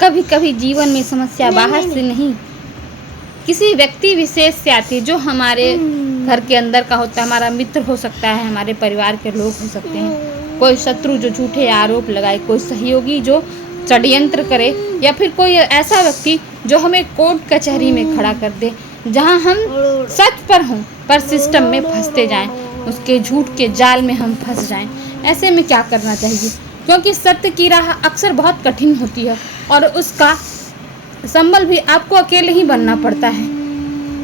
कभी कभी जीवन में समस्या बाहर से नहीं, किसी व्यक्ति विशेष से आती है, जो हमारे घर के अंदर का होता है। हमारा मित्र हो सकता है, हमारे परिवार के लोग हो सकते हैं, कोई शत्रु जो झूठे आरोप लगाए, कोई सहयोगी जो षड्यंत्र करे, या फिर कोई ऐसा व्यक्ति जो हमें कोर्ट कचहरी में खड़ा कर दे, जहां हम सच पर हों पर सिस्टम में फंसते जाएं, उसके झूठ के जाल में हम फंस जाएं। ऐसे में क्या करना चाहिए? क्योंकि सत्य की राह अक्सर बहुत कठिन होती है और उसका संबल भी आपको अकेले ही बनना पड़ता है।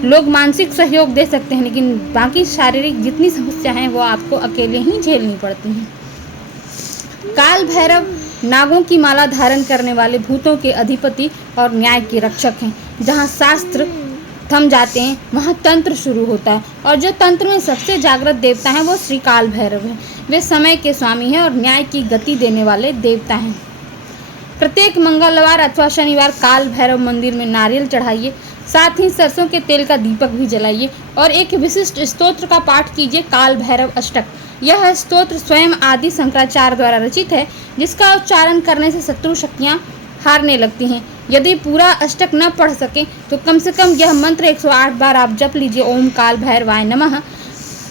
लोग मानसिक सहयोग दे सकते हैं, लेकिन बाकी शारीरिक जितनी समस्या हैं वो आपको अकेले ही झेलनी पड़ती हैं। काल भैरव नागों की माला धारण करने वाले भूतों के अधिपति और न्याय के रक्षक हैं। जहाँ शास्त्र थम जाते हैं वहाँ तंत्र शुरू होता है, और जो तंत्र में सबसे जागृत देवता हैं वो श्री काल भैरव हैं। वे समय के स्वामी हैं और न्याय की गति देने वाले देवता हैं। प्रत्येक मंगलवार अथवा शनिवार काल भैरव मंदिर में नारियल चढ़ाइए, साथ ही सरसों के तेल का दीपक भी जलाइए और एक विशिष्ट स्तोत्र का पाठ कीजिए, काल भैरव अष्टक। यह स्तोत्र स्वयं आदि शंकराचार्य द्वारा रचित है, जिसका उच्चारण करने से शत्रु शक्तियाँ हारने लगती हैं। यदि पूरा अष्टक न पढ़ सके तो कम से कम यह मंत्र 108 बार आप जप लीजिए, ओम काल भैरवाय नमः।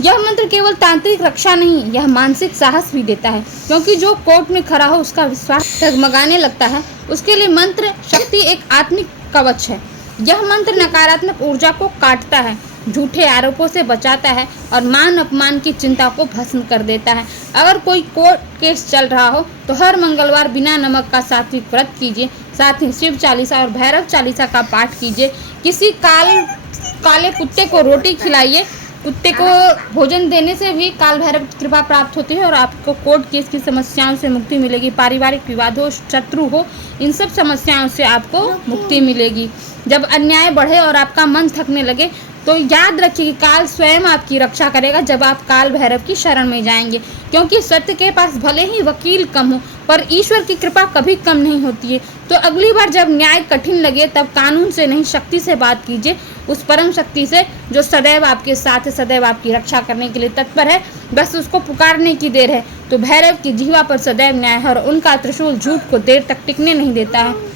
यह मंत्र केवल तांत्रिक रक्षा नहीं, यह मानसिक साहस भी देता है, क्योंकि जो कोर्ट में खड़ा हो उसका विश्वास डगमगाने लगता है, उसके लिए मंत्र शक्ति एक आत्मिक कवच है। यह मंत्र नकारात्मक ऊर्जा को काटता है, झूठे आरोपों से बचाता है और मान अपमान की चिंता को भस्म कर देता है। अगर कोई कोर्ट केस चल रहा हो तो हर मंगलवार बिना नमक का सात्विक व्रत कीजिए, साथ ही शिव चालीसा और भैरव चालीसा का पाठ कीजिए। किसी काले कुत्ते को रोटी खिलाइए। कुत्ते को भोजन देने से भी काल भैरव की कृपा प्राप्त होती है और आपको कोर्ट केस की समस्याओं से मुक्ति मिलेगी। पारिवारिक विवाद हो, शत्रु हो, इन सब समस्याओं से आपको मुक्ति मिलेगी। जब अन्याय बढ़े और आपका मन थकने लगे तो याद रखिए कि काल स्वयं आपकी रक्षा करेगा जब आप काल भैरव की शरण में जाएंगे, क्योंकि सत्य के पास भले ही वकील कम हो पर ईश्वर की कृपा कभी कम नहीं होती है। तो अगली बार जब न्याय कठिन लगे तब कानून से नहीं, शक्ति से बात कीजिए, उस परम शक्ति से जो सदैव आपके साथ है, सदैव आपकी रक्षा करने के लिए तत्पर है। बस उसको पुकारने की देर है। तो भैरव की जीवा पर सदैव न्याय है और उनका त्रिशूल झूठ को देर तक टिकने नहीं देता है।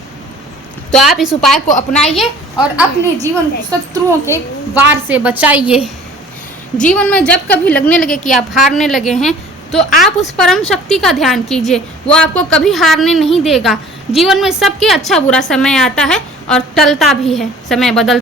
तो आप इस उपाय को अपनाइए और अपने जीवन को शत्रुओं के वार से बचाइए। जीवन में जब कभी लगने लगे कि आप हारने लगे हैं तो आप उस परम शक्ति का ध्यान कीजिए, वो आपको कभी हारने नहीं देगा। जीवन में सबके अच्छा बुरा समय आता है और टलता भी है, समय बदल